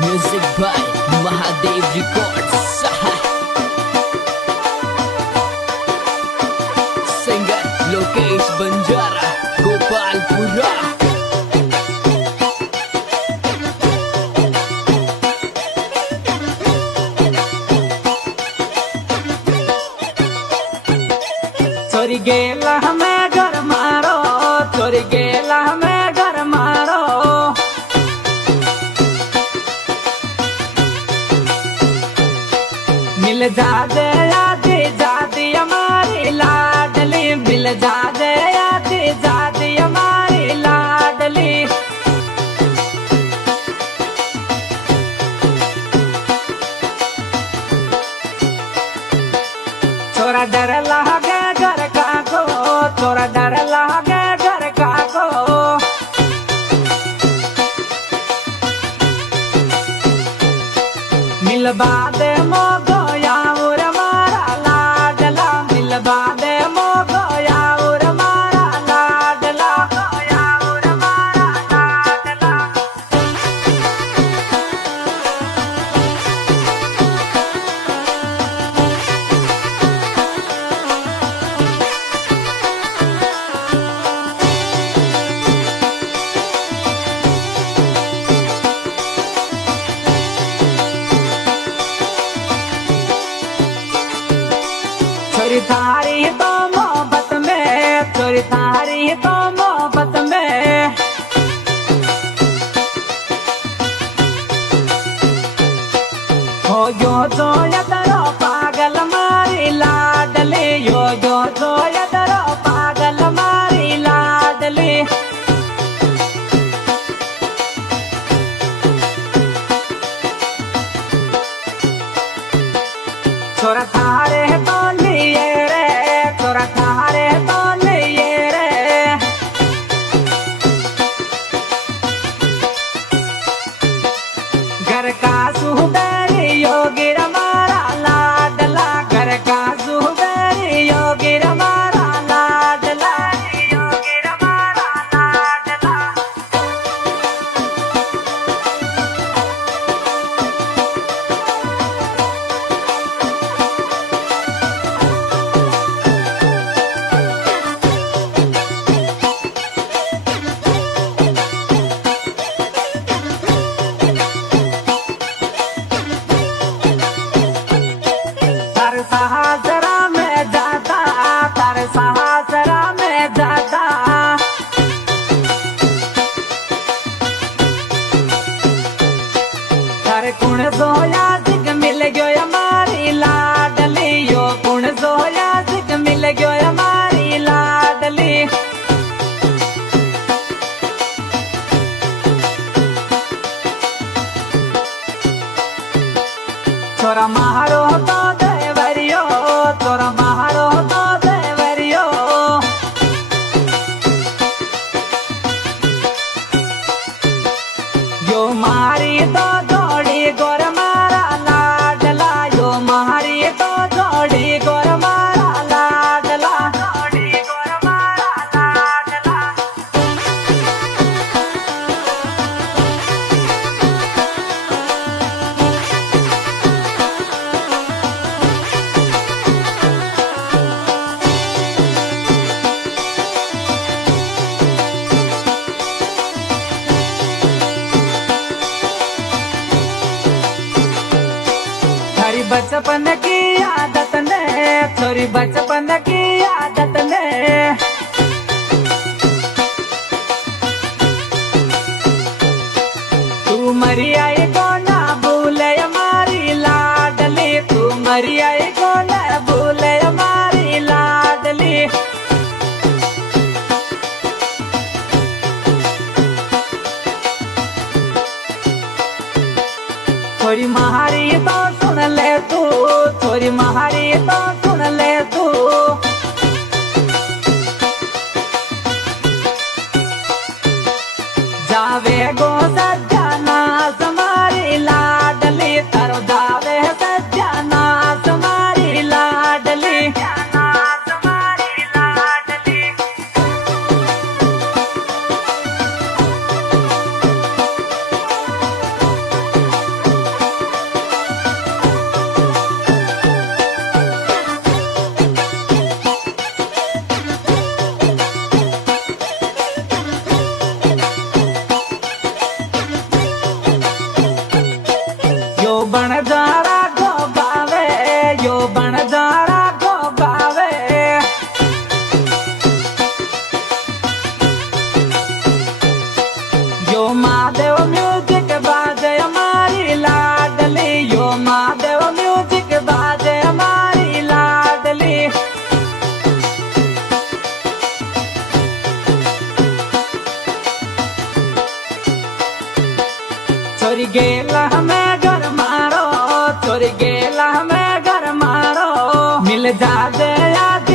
Music by Mahadev Records. Singer Lokesh Banjara, Gopalpura. चोरी गेला हमें घर मारो, चोरी गेला हमें घर मारो। मिल जा दे आधी जाती हमारी लाडली, मिल जा दे आधी जाती हमारी लाडली। छोरा डर लागे घर का को, छोरा डर लागे घर का को। मिलबा दे मोगो याउर मारा लाडला, मिलबा दे मोगो याउर मारा लाडला, याउर मारा लाडला। चोरी थारी तो मोहब्बत में, चोरी थारी तो मोहब्बत में। हो यो जो यदरो पागल मारी लाडली, यो जो यदरो पागल मारी लाडली। छोरा थारे तो लिए रे, छोरा थारे तो लिए रे। घर का सुबेरी योगी हमारा लाडला, घर का सुबेरी योगी हमारा लाडला, योगी हमारा लाडला। तार सहासरा में जाता, तार सहासरा में जाता। तार कुण सोया सिक मिल गयो हमारी लाडली, यो कुण सोया सिक मिल गयो हमारी लाडली। छोरा मारो तो देवरियो, छोरा मारो तो देवरियो। यो मारी तो जोड़ी गोर मारा लाडला, यो मारी तो जोड़ी गोर मारा लाडला, जोड़ी गोर मारा लाडला। छोरी बचपन की आदत ने, छोरी बचपन की आदत ने। तू मरी आई को ना भूले हमारी लाडली, तू मरी आई को ना भूले हमारी लाडली। छोरी महारी तो सुन ले तू, छोरी महारी तो सुन ले तू। जावे गो सज्जाना समारी लाडली, तारो जावे सज्जाना समारी लाडली। महादेव म्यूजिक बाजे हमारी लाडली यो महादेव म्यूजिक बाजे हमारी लाडली छोरी गेला हमें घर मारो छोरी गेला हमें घर मारो मिल जा दे याद